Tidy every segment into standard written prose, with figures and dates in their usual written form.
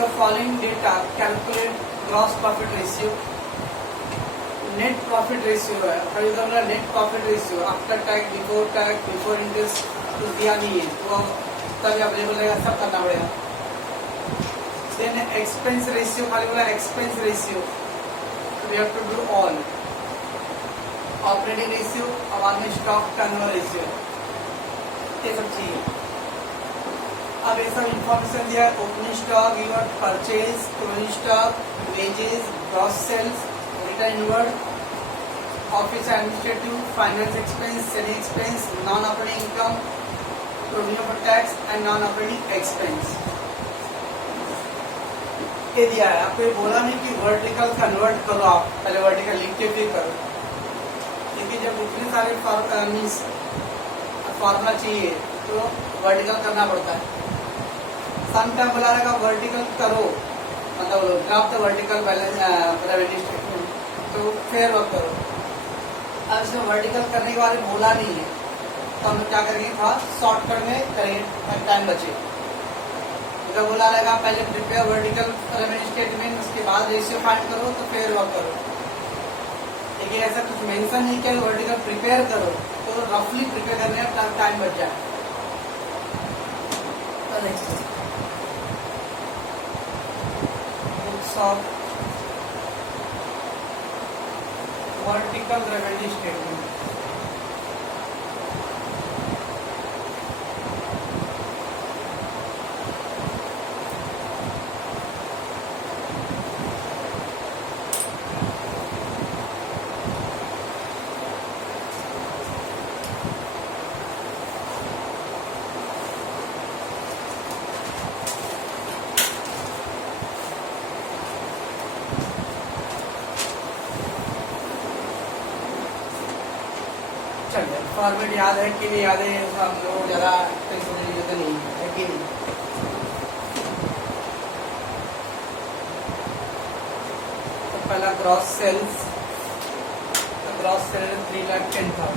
the following data calculate gross profit ratio. Net profit ratio है, for example net profit ratio after tax before interest कुछ दिया नहीं है तो तभी अवेलेबल रहेगा, सब करना पड़ेगा. देन एक्सपेंस रेशियो, खाली बोला expense ratio, we have to do all. Operating ratio और बाद में स्टॉक टर्नओवर रेशियो, ये सब चाहिए. अब ये सब इंफॉर्मेशन दिया है. Opening stock, your purchase, closing stock, wages, gross sales, return inward, office administrative, finance expense, selling expense, non operating income, provision for tax and non operating expense. ये दिया है. आपको ये बोला नहीं कि वर्टिकल कन्वर्ट करो, आप पहले वर्टिकल लिख के भी करो, क्योंकि जब उतने सारे मीन्स फॉर्मूला चाहिए तो वर्टिकल करना पड़ता है. सम टाइम बोला रहेगा वर्टिकल करो, मतलब draft the vertical balance revenue statement, तो फिर वर्क करो. अब इसमें वर्टिकल करने के बारे में बोला नहीं है तो हम क्या करेंगे, थोड़ा शॉर्टकट में करेंगे, टाइम बचे. अगर बोला रहेगा पहले प्रिपेयर वर्टिकल रेवेन्यू स्टेटमेंट, उसके बाद रेशियो फाइंड करो, तो फिर वर्क करो. लेकिन ऐसा कुछ मेंशन नहीं किया वर्टिकल प्रिपेयर करो, तो रफली प्रिपेयर करने में टाइम बच जाए. Next books of vertical revenue statement. चलिए फॉर्मेट याद है कि नहीं याद है, हम लोग ज़्यादा टेंशन लेने की जरूरत नहीं है कि नहीं. तो पहला gross sales, gross sale 3,10,000.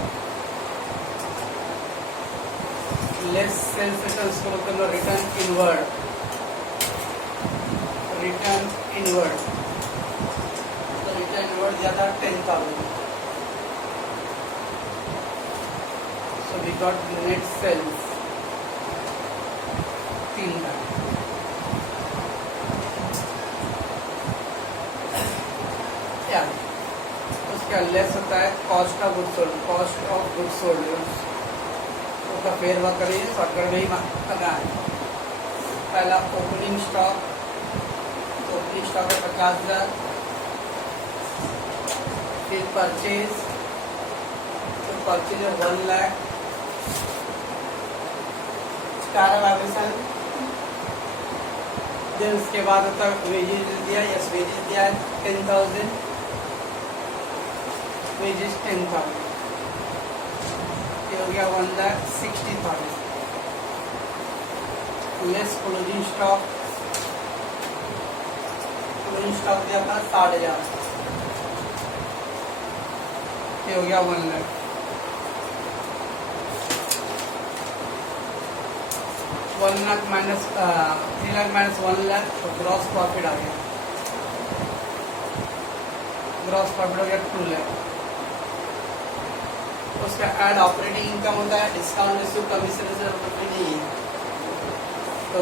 Less sales return, इसको बोलते हैं रिटर्न इनवर्ड. रिटर्न इनवर्ड, तो रिटर्न इनवर्ड ज़्यादा 10,000. So we got net sales 3 lakh. क्या उसका लेस होता है cost of goods sold. Cost of goods sold उसका फेर वर्क करिए, शॉर्टकट में ही करना है. पहला ओपनिंग स्टॉक, तो ओपनिंग स्टॉक है 50,000. फिर परचेज, तो परचेज है 1 लाख. देन उसके बाद होता है वेजेस दिया, यस वेजेस दिया है 10,000, वेजेस 10,000, ये हो गया 1,60,000. Less closing stock, closing stock दिया था 60,000, ये हो गया 1 लाख. 1 लाख माइनस 3 लाख माइनस 1 लाख, तो ग्रॉस प्रॉफिट आ गया. ग्रॉस प्रॉफिट हो गया 2 लाख. उसका ऐड ऑपरेटिंग इनकम होता है, डिस्काउंट रेशियो कमीशन नहीं है, तो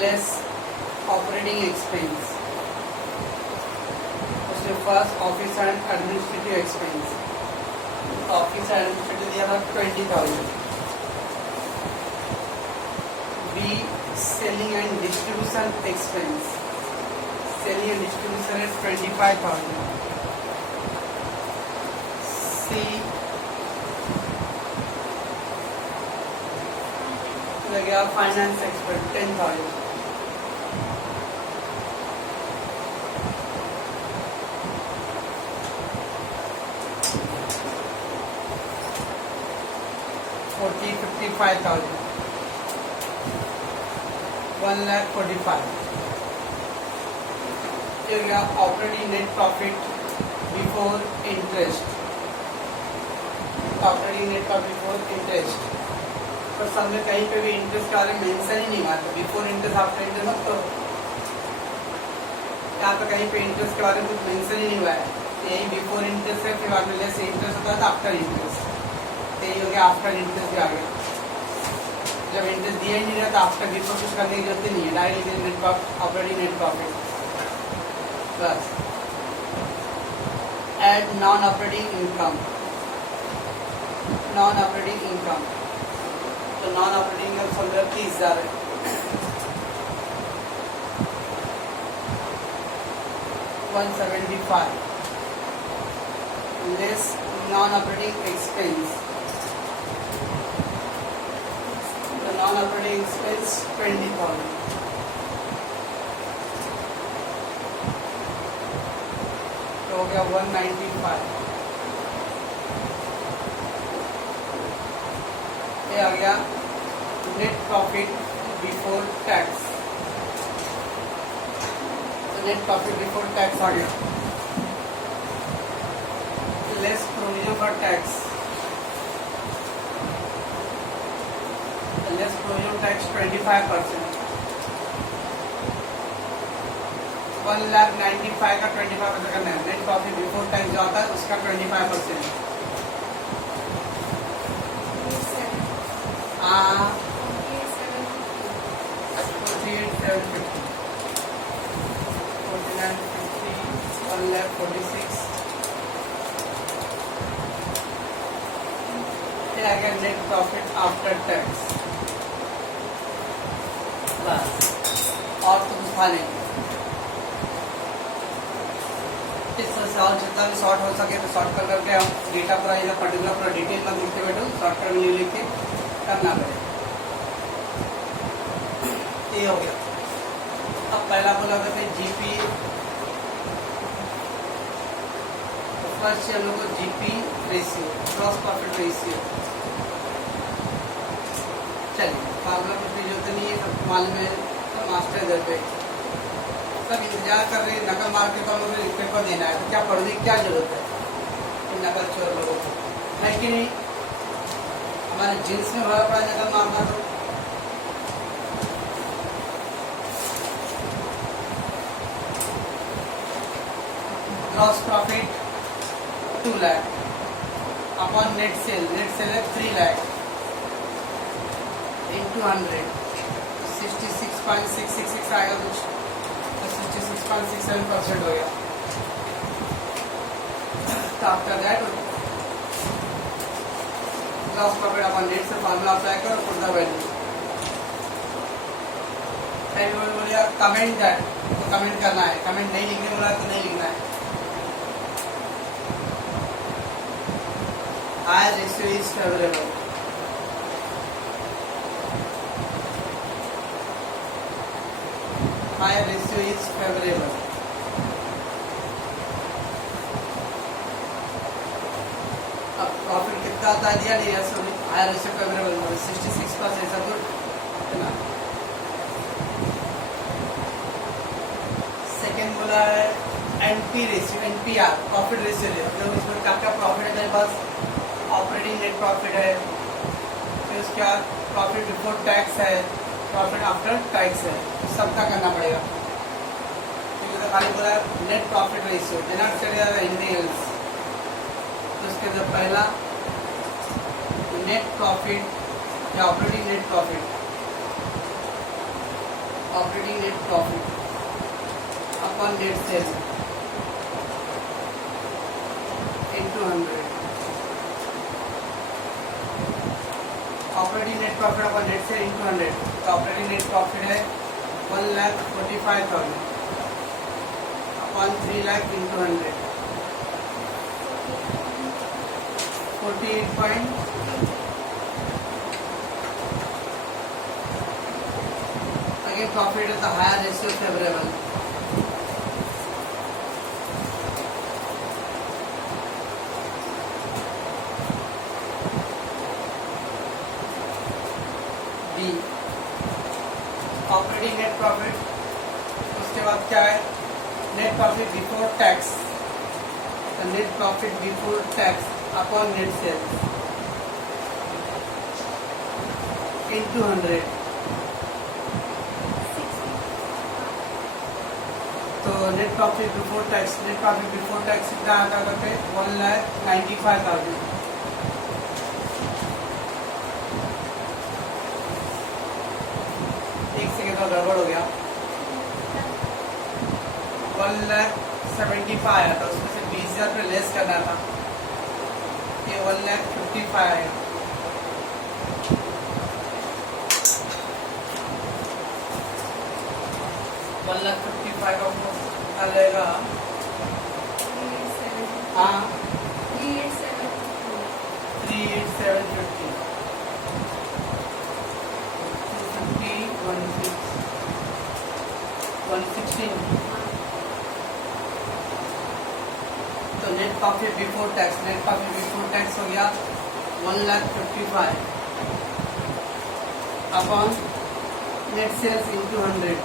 लेस ऑपरेटिंग एक्सपेंस. उसमें first office and administrative expense. Office and administrative दिया था 20,000. B selling and distribution expense, selling and distribution at 25,000. C लगे फाइनेंस एक्सपेंस 10,000. $55,000. 1,45,000. ये गया operating net profit before interest. Operating net profit before interest पर सब में कहीं पे भी इंटरेस्ट के बारे में मेंशन ही नहीं हुआ था, बिफोर इंटरेस्ट आफ्टर इंटरेस्ट मत करो, यहाँ पे कहीं पे इंटरेस्ट के बारे में कुछ मेंशन ही नहीं हुआ है। यही बिफोर इंटरेस्ट है, फिर बाद में लेस इंटरेस्ट होता था आफ्टर इंटरेस्ट, तो यही हो गया आफ्टर इंटरेस्ट भी आ गया। जब इंटरेस्ट दिया ही नहीं रहता आफ्टर बिफोर कुछ करने की जरूरत नहीं है, direct net profit, operating net profit बस। Add non operating income, non operating income, तो नॉन ऑपरेटिंग इनकम समझो 30,000 है, $175 लेस नॉन ऑपरेटिंग एक्सपेंस, तो नॉन ऑपरेटिंग एक्सपेंस 20,000, तो हो गया 195। ये आ गया नेट प्रॉफिट बिफोर टैक्स, तो नेट प्रॉफिट बिफोर टैक्स आ गया, less provision for tax, less provision tax 25%, 1,95,000 का 25% करना है। नेट प्रॉफिट बिफोर टैक्स जो आता है उसका 25%। हाँ 48,750, 49,50, 1,46,000, फिर आ गया नेट प्रॉफिट आफ्टर टैक्स बस, और तो कुछ था नहीं। इस तरह से और जितना भी शॉर्ट हो सके तो शॉर्ट कर करके हम डेटा पूरा इधर पर्टिकुलर पूरा डिटेल में लिखते बैठो, शॉर्ट कर लिख के करना पड़ेगा। ये हो गया। अब पहला बोला करते हैं जीपी, तो फर्स्ट हम लोग को GP ratio, gross profit ratio. चलिए फार्मूला कुछ भी जरूरत नहीं है, सब मालूम है, तो मास्टर इधर पे सब इंतजार कर रहे हैं, नकल मार के तो हम लोग पेपर देना है, तो क्या पढ़ने की क्या जरूरत है नकल चोर लोगों को, है कि नहीं? हमारे जींस में भरा पड़ा नकल मारना। तो gross profit 2 lakh upon net cell, net cell है 3 लाख इंटू 100, 66.666 आएगा कुछ, 66.67% हो गया। तो after that gross profit upon net से फॉर्मूला अप्लाई करो, पुट द वैल्यू। बोलिए कमेंट दैट, तो कमेंट करना है, कमेंट नहीं लिखने बोला तो नहीं लिखना है। Higher ratio is favourable, higher ratio is favourable. अब प्रॉफिट कितना आता है दिया नहीं है, सो हायर रेशियो फेवरेबल मतलब 66% ऐसा गुड है ना। सेकेंड बोला है NP ratio, NPR profit ratio, मतलब इसमें क्या क्या प्रॉफिट है मेरे पास, ऑपरेटिंग नेट प्रॉफिट है, फिर उसके बाद प्रॉफिट बिफोर टैक्स है, प्रॉफिट आफ्टर टैक्स है, सबका करना पड़ेगा। तो खाली बोला नेट प्रॉफिट रेशियो, नॉट चले जाता हिंदी एल्स। तो उसके अंदर पहला नेट प्रॉफिट या operating net profit, operating net profit upon net sale into 100, operating net profit upon net sale into 100। तो ऑपरेटिंग नेट प्रॉफिट है 1,45,000 upon 3 lakh into 100, 48 point. Again profit है तो higher ratio favourable, B operating net profit. उसके बाद क्या है net profit before tax, तो net profit before tax upon net sales, into 100, तो नेट प्रॉफिट बिफोर टैक्स कितना आता करते 1,95,000। एक सेकेंड का गड़बड़ हो गया, 1,75,000 आया था, उसमें से 20,000 रुपये लेस करना था, ये 1,55,000 आएगा। $1,55,000 का कितना लेगा? हाँ 38750, 116। तो नेट प्रॉफिट बिफोर टैक्स हो गया 1,55,000 अपॉन नेट सेल्स इंटू 100,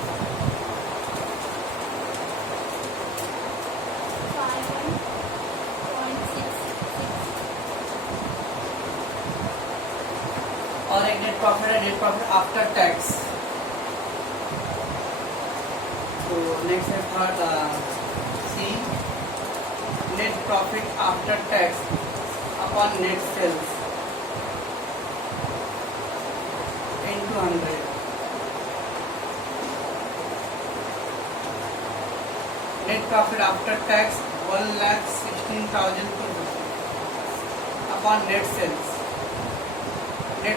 और एक नेट प्रॉफिट आफ्टर टैक्स। तो नेक्स्ट है third C, net profit after tax upon net sales into 100, net profit after tax 1,16,250 upon net sales है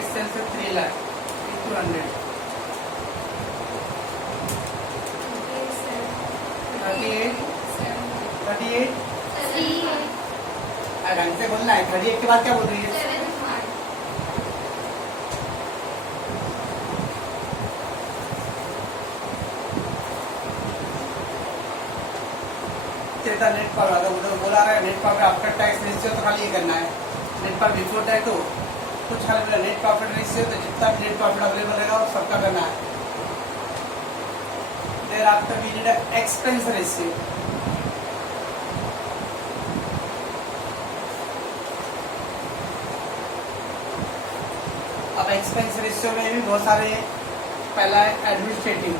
3 लाख इंटू 100, 38 ढंग से बोलना है। 38 के बाद क्या बोल रही है? 7 नेट पर बोला रहा है net profit after tax ratio, तो खाली ये करना है। नेट पर बिफोर टैक्स तो कुछ खाली नेट प्रॉफिट रेशियो, तो जितना भी नेट प्रॉफिट अवेलेबल रहेगा वो सबका करना है। Thereafter we need expense ratio, अब एक्सपेंस रेशियो में भी बहुत सारे, पहला है administrative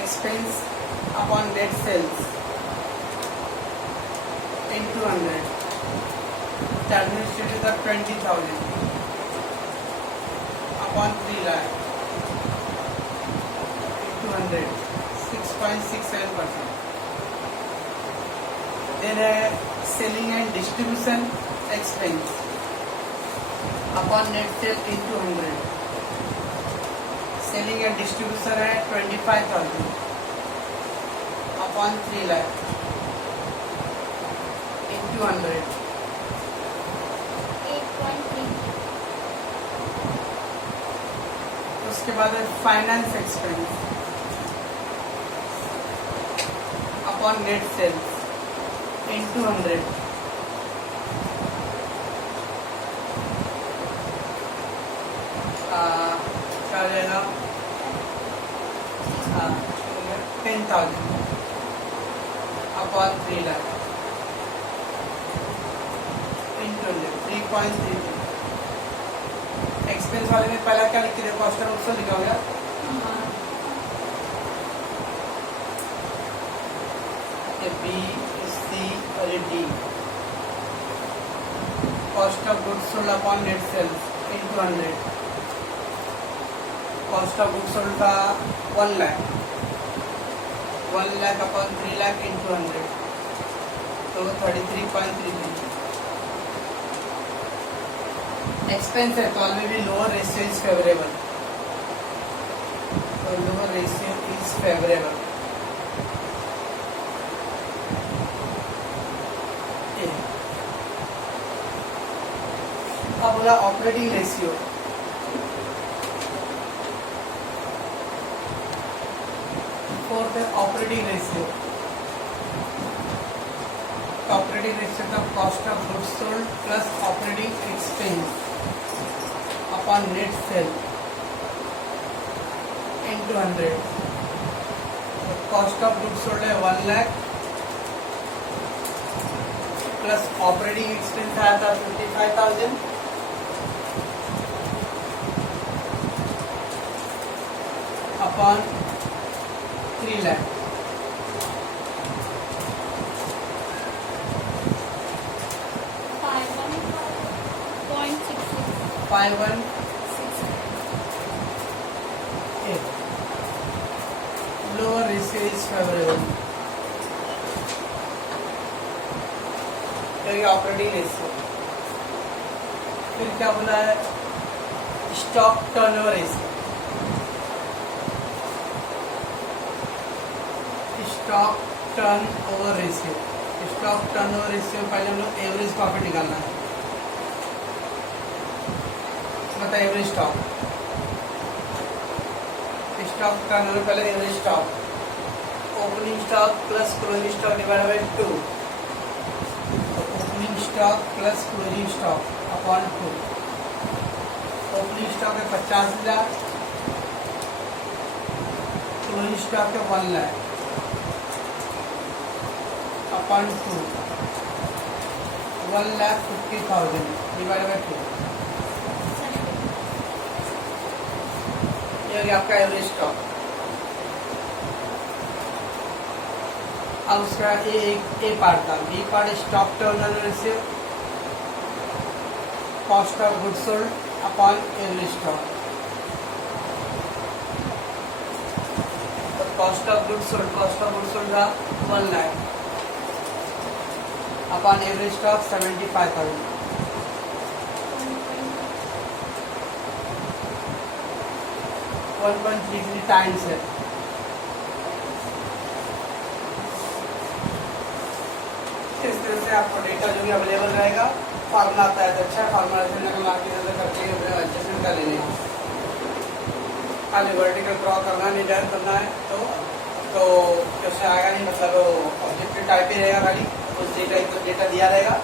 expense upon net sales into 100, administrative का 20,000 अपॉन 3 लाख इंटू 100, 6.67%। देन है selling and distribution expense upon net sale into 100, selling and distribution है 25,000 अपॉन 3 लाख इंटू 100, 8.3। उसके बाद है finance expense upon net sales into 100, क्या हो जाएगा 10,000 अपॉन 3 लाख इंटू 3.3। एक्सपेंस वाले में पहला क्या लिख के देखो, कॉस्ट ऑफ गुड्स लिखा होगा, ये बी, सी और ये D. Cost of goods sold upon net sales into 100, cost of goods sold का 1 लाख अपॉन 3 लाख इंटू 100, तो 33.33। एक्सपेंस है तो already lower ratio is favourable, तो लोअर रेशियो इज फेवरेबल। अब बोला ऑपरेटिंग रेशियो, फोर्थ है ऑपरेटिंग रेशियो। ऑपरेटिंग रेशियो का cost of goods sold plus operating expense upon net sale into 100, cost of goods sold है 1 lakh plus operating expense आया था 55,000 upon 3 lakh. Five one lower ratio is favourable. Operating ratio. फिर क्या बोला है, stock turnover ratio. Stock turnover ratio, stock turnover ratio पहले हम लोग एवरेज प्रॉफिट निकालना है। मतलब एवरेज स्टॉक, स्टॉक टर्नओवर पहले average stock, opening stock plus closing stock divide by 2, opening stock plus closing stock upon 2। Opening stock है 50,000, closing stock है 1 lakh upon 2, 1,50,000 divide by 2। ये आपका एवरेज स्टॉक। अब उसका ए पार्ट था, B part stock turnover ratio, cost of goods sold upon average stock. तो cost of goods sold था 1 lakh upon average stock 75,000। 1.33 times है। इस तरह से आपको डेटा जो भी अवेलेबल रहेगा, फार्मूला आता है तो अच्छा फार्मूला से करके एडजस्टमेंट कर लेंगे। खाली वर्टिकल ड्रॉ करना नहीं, डायर करना है तो जैसे आएगा नहीं, मतलब ऑब्जेक्टिव टाइप ही रहेगा, खाली उस डेटा दिया रहेगा,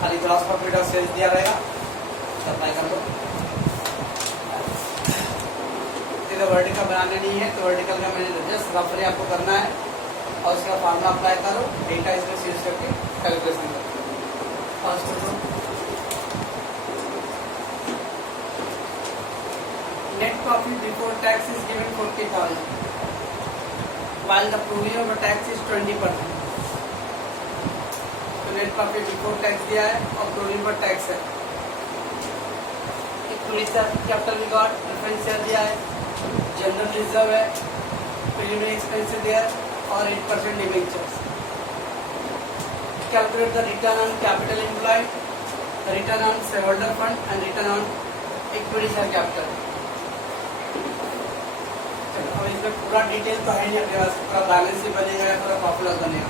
खाली ग्रॉस प्रॉफिट और सेल्स दिया रहेगा। अप्लाई कर दो। वर्टिकल बनाने नहीं है तो वर्टिकल का मैंने जस्ट रफली आपको करना है और उसका फार्मूला अप्लाई करो, डेटा इसमें यूज करके कैलकुलेशन करो। First net profit before tax is given 40,000 while the provision for tax is 20%। तो नेट प्रॉफिट बिफोर टैक्स दिया है और प्रोविजन पर टैक्स है। Equity capital record preference share दिया है, जनरल रिजर्व है, प्रिलिमिनरी एक्सपेंसेस दिया है और 8% debentures. Calculate the return on capital employed, return on shareholder fund and return on equity share capital. अब इसमें पूरा डिटेल तो है नहीं अपने पास, पूरा बैलेंस ही बनेगा या पूरा प्रॉफिट लॉस बनेगा।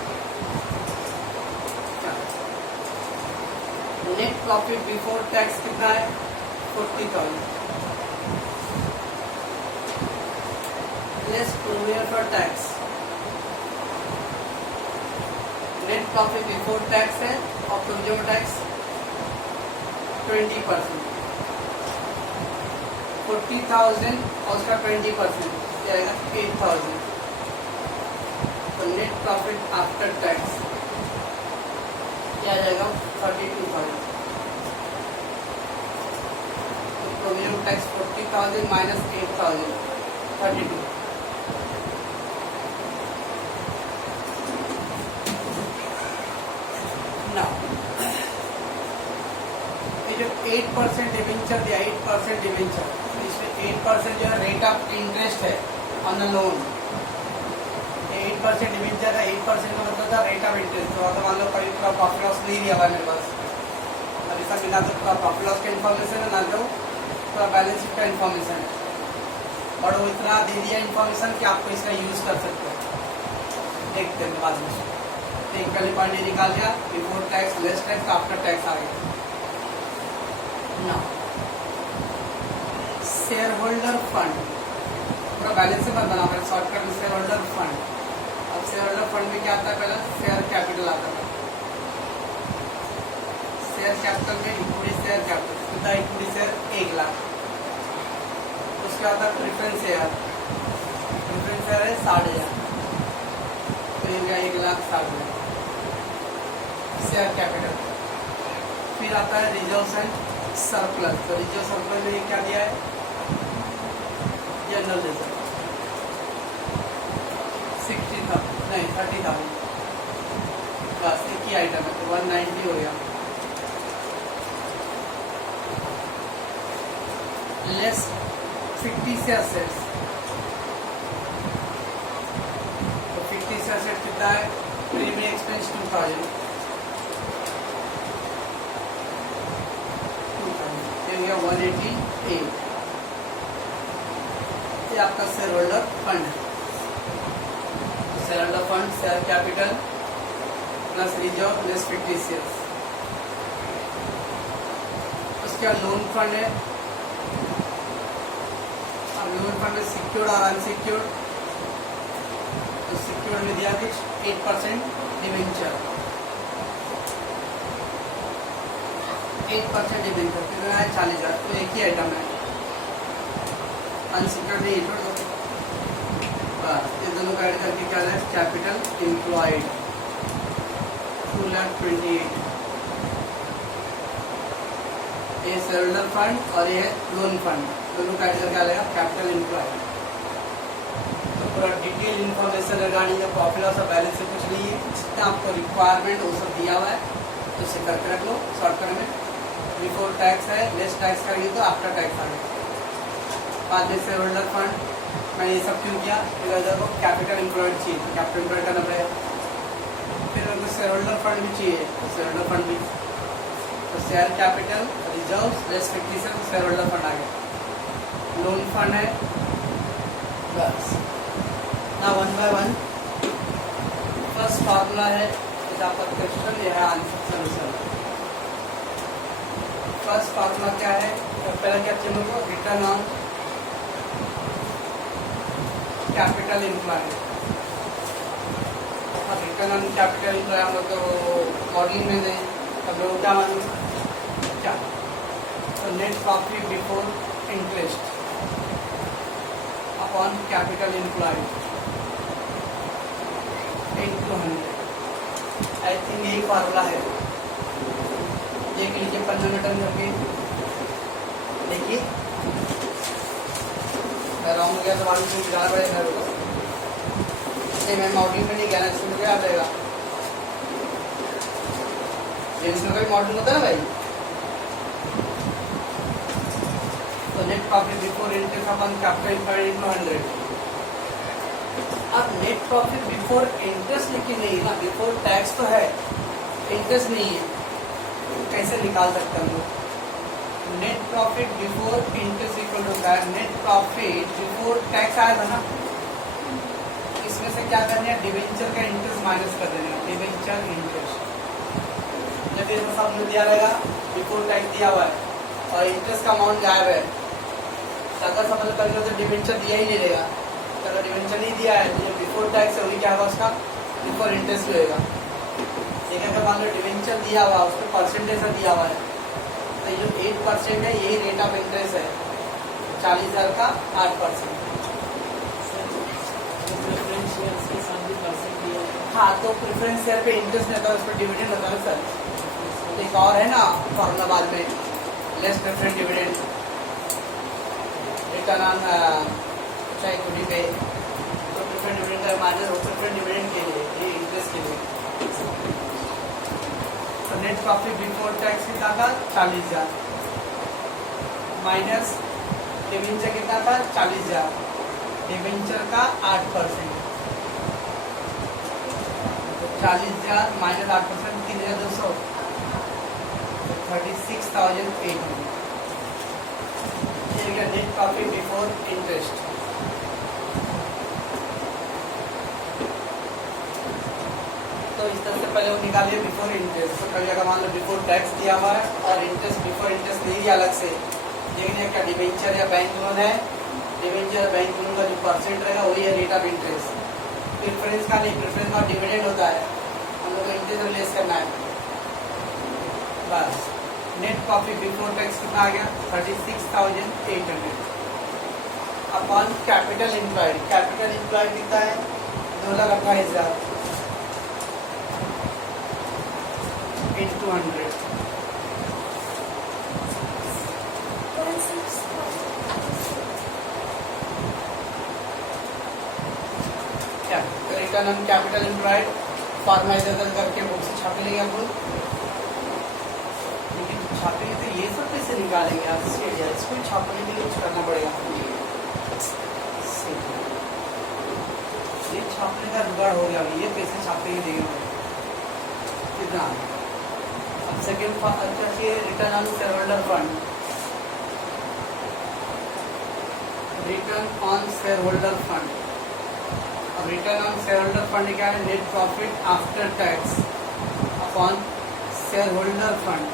नेट प्रॉफिट बिफोर टैक्स कितना है, 40,000 less provision for tax. Net profit before tax है और प्रोविजन फॉर टैक्स 20%। 40,000 और उसका 20% जाएगा 8,000। तो नेट प्रॉफिट आफ्टर टैक्स क्या जाएगा 32,000। तो प्रोविजन फॉर टैक्स 40,000 माइनस 8,000 32। ये जो 8% डिवेंचर दिया, 8% डिवेंचर, इसमें 8% जो है रेट ऑफ इंटरेस्ट है ऑन द लोन। 8% डिवेंचर का 8% का मतलब था रेट ऑफ इंटरेस्ट। तो अगर मान लो कभी पूरा प्रॉफिट लॉस नहीं दिया हुआ मेरे पास, अभी तक ना तो पूरा प्रॉफिट लॉस का इन्फॉर्मेशन है, ना तो पूरा बैलेंस शीट का इन्फॉर्मेशन है, और वो इतना दे दिया इन्फॉर्मेशन कि आपको इसका यूज कर सकते हो। देखते हैं बाद में एक पहले पॉइंट निकाल दिया, before tax, less tax, after tax आ गया ना। शेयर होल्डर फंड पूरा बैलेंस से मत बना, शॉर्टकट में शेयर होल्डर फंड। अब शेयर होल्डर फंड में क्या आता है, पहले शेयर कैपिटल आता है। शेयर कैपिटल में इक्विटी शेयर कैपिटल, कितना इक्विटी शेयर 1 लाख। उसके बाद प्रेफरेंस शेयर, प्रेफरेंस शेयर है 60,000, तो ये 1,60,000 शेयर कैपिटल। फिर आता है रिजर्व एंड सरप्लस। तो रिजर्व सरप्लस में क्या दिया है, जनरल रिजर्व। 30,000 बस एक ही आइटम है, तो 190 हो गया। लेस फिक्टिशियस एसेट्स, तो फिक्टिशियस एसेट कितना है? प्रीमियम एक्सपेंस 2000, ये गया 188। ये आपका शेयर होल्डर फंड है। Share holder fund share capital plus reserve less fictitious. उसके बाद लोन फंड है। लोन फंड में सिक्योर्ड और अनसिक्योर्ड, तो सिक्योर्ड में दिया कुछ 8% डिवेंचर, 8% डिवेंचर कितना है? 40,000, तो एक ही आइटम है। अनसिक्योर्ड नहीं छोड़ दो बस। ये दोनों का ऐड करके क्या है? Capital employed 2,28,000। ये शेयर होल्डर फंड और ये लोन फंड, दोनों का ऐड करके आ जाएगा कैपिटल एम्प्लॉयड। तो पूरा detail information regarding the profit loss और बैलेंस से कुछ नहीं है, जितना आपको रिक्वायरमेंट वो सब दिया हुआ है, तो उसे करके रख लो शॉर्टकट में। बिफोर टैक्स है, लेस टैक्स करेंगे तो आफ्टर टैक्स आ गया। बाद में शेयर होल्डर फंड, मैंने ये सब क्यों किया? इधर को कैपिटल एम्प्लॉयड चाहिए, तो कैपिटल एम्प्लॉयड करना पड़ेगा। फिर मेरे को शेयर होल्डर फंड भी चाहिए, तो शेयर होल्डर फंड भी, तो share capital reserve less fictitious, share holder fund आ गया। लोन फंड है बस। ना 1 by 1 फर्स्ट फार्मूला है, आपका क्वेश्चन यह है आंसर सोल्यूशन। फर्स्ट फार्मूला क्या है? पहले क्या चाहिए मेरे को? Return on capital employed. और रिटर्न ऑन कैपिटल एम्प्लॉयड हम लोग तो मॉडलिंग में नहीं, तब लोग क्या मालूम क्या? तो net profit before interest upon capital employed 8/100। I think यही फार्मूला है। ये के लीजिए पन्ना में टर्न करके देखिए, रॉन्ग हो गया तो मालूम नहीं जाना पड़ेगा मेरे को। मैं मॉडलिंग में नहीं गया ना, इसमें क्या आ जाएगा? इसमें कोई मॉडलिंग होता है ना भाई। तो नेट प्रॉफिट बिफोर इंटरेस्ट अपन कैपिटल एम्प्लॉयड 100। अब नेट प्रॉफिट बिफोर इंटरेस्ट लेकिन नहीं ना, बिफोर टैक्स तो है, इंटरेस्ट नहीं है, कैसे निकाल सकते हम लोग? Net profit before interest equal to that net profit before tax आया था ना, इसमें से क्या करना है? डिवेंचर का इंटरेस्ट माइनस कर देना, डिवेंचर इंटरेस्ट। जब ये सब दिया रहेगा, बिफोर टैक्स दिया हुआ है और इंटरेस्ट का अमाउंट गायब है, अगर समझ करेंगे तो डिवेंचर दिया ही नहीं रहेगा। अगर डिवेंचर नहीं दिया है तो जो बिफोर टैक्स है वही क्या होगा? उसका बिफोर इंटरेस्ट भी होगा। लेकिन अगर मान लो डिवेंचर दिया हुआ, उसमें परसेंटेज से दिया हुआ है, तो ये जो 8% है यही रेट ऑफ इंटरेस्ट है, 40,000 का 8%। हाँ, तो प्रेफरेंस शेयर पे इंटरेस्ट नहीं होता, उस पर डिविडेंड होता है सर। एक और है ना फॉर्मूला बाद में, less preference dividend return on equity पे, तो प्रेफरेंस डिविडेंड का माइनस हो प्रेफरेंस डिविडेंड के लिए, ये इंटरेस्ट के लिए। तो नेट प्रॉफिट बिफोर टैक्स कितना था? 40,000 माइनस डिवेंचर कितना था? 40,000, डिवेंचर का 8%, 40,000 minus 8% 3,200, 36,800। Net profit before interest. तो इस तरह से पहले वो निकालिए बिफोर इंटरेस्ट। तो कभी अगर मान लो बिफोर टैक्स दिया हुआ है और इंटरेस्ट बिफोर इंटरेस्ट नहीं दिया अलग से, देखने क्या डिवेंचर या बैंक लोन है, डिवेंचर या बैंक लोन का जो परसेंट रहेगा वही है रेट ऑफ इंटरेस्ट। प्रेफरेंस का नहीं, प्रेफरेंस का डिविडेंड होता है, हम लोग को इंटरेस्ट रिलेस करना है बस। नेट प्रॉफिट बिफोर टैक्स कितना आ गया? 36,800 upon capital employed. Capital employed कितना है? 2,28,000 into 100। क्या रिटर्न ऑन कैपिटल एम्प्लॉयड फॉर्मेटाइजेशन करके बुक से छापे लेंगे आपको, लेकिन छापेंगे तो ये सब कैसे निकालेंगे आप, इसको छापने के लिए कुछ करना पड़ेगा, ये छापने का जुगाड़ हो गया, ये पैसे छापेंगे देंगे कितना। अब second return on share holder fund, return on share holder fund. अब return on share holder fund क्या है, net profit after tax upon share holder fund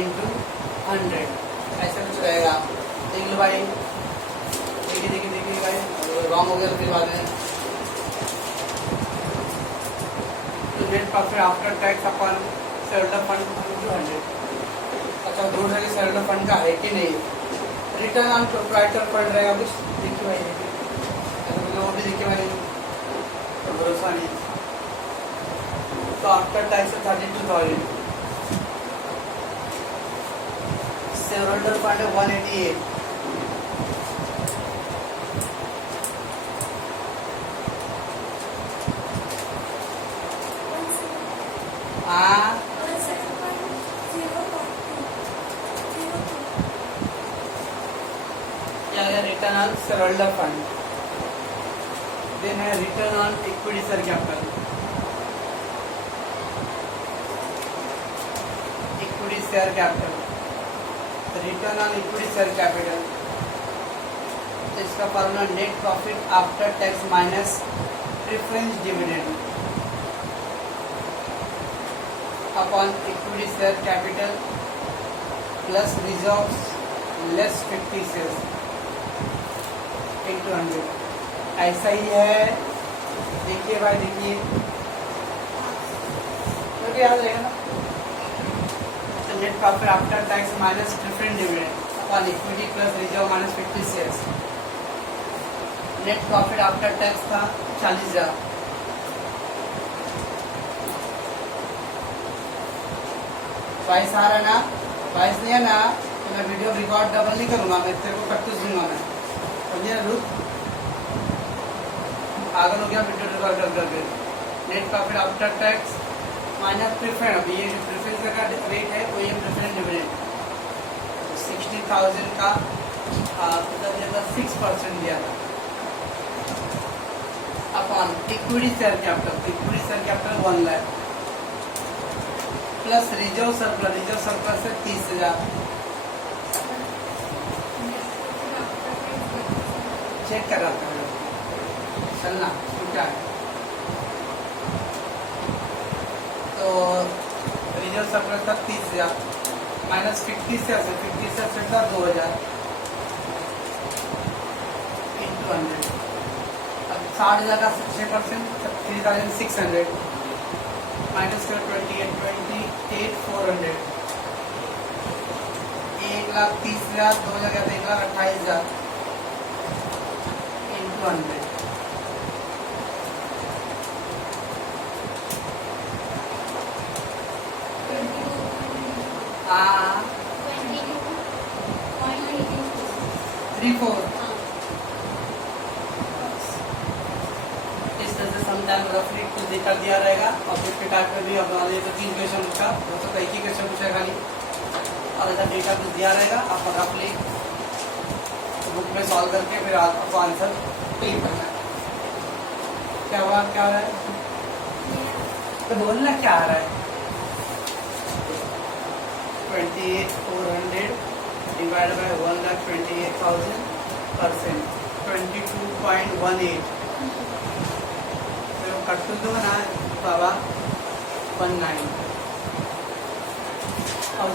into 100, ऐसा कुछ रहेगा। देख लो भाई, देखिए भाई, रॉन्ग हो गया तो फिर बाद में। तो net profit after tax upon share holder fund into 100। अच्छा, दूर है कि शेयर होल्डर फंड का है कि नहीं। रिटर्न ऑन प्रोप्राइटर फंड रहेगा कुछ, देखिए भाई, देखिए वो भी देखिए भाई, तो भरोसा नहीं। तो after tax 32,000, share holder fund है 188, return on share holder fund, then है return on equity share capital, equity share capital, return on equity share capital, तो इसका formula net profit after tax minus preference dividend upon equity share capital plus reserves less 50 shares into 100, ऐसा ही है। देखिए भाई, देखिए तो याद रहेगा ना। तो net profit after tax minus preference dividend upon equity plus reserve minus 50 shares. Net profit after tax था 40,000, बाईस आ रहा है ना, 22 नहीं है ना, तो मैं वीडियो रिकॉर्ड डबल नहीं करूँगा, मैं तेरे को कट दूंगा मैं, समझे ना। रुक, आगे हो गया वीडियो रिकॉर्ड करके। Net profit after tax minus preference, अभी ये जो प्रेफरेंस का रेट है वो ये प्रेफरेंस डिविडेंड 60,000 का 6% दिया था upon equity share capital, equity share capital 1 lakh plus reserve surplus है 30,000। चेक कर रहा था चलना क्या है। तो रिजर्व सरप्लस था 30,000 माइनस 50 से था 2,000 इंटू 100। अब 60,000 का 6% 3,600 माइनस 28,400, 1,30,000, 2,000 1,28,000 इंटू 100। हाँ 34 इस तरह से समटाइम रफली कुछ कर दिया रहेगा। और फिर टाइप में भी अब तो 3 क्वेश्चन उसका, दोस्तों तो एक ही क्वेश्चन पूछा खाली, और ऐसा डेटा कुछ दिया रहेगा। आप रफली बुक में सॉल्व करके फिर आपको आंसर क्लिक करना है। क्या हुआ, क्या हो रहा है, तो बोलना क्या आ रहा है। 28,400 divided by 1,28,000 %, 22.18। तो कट दो ना बाबा 19 और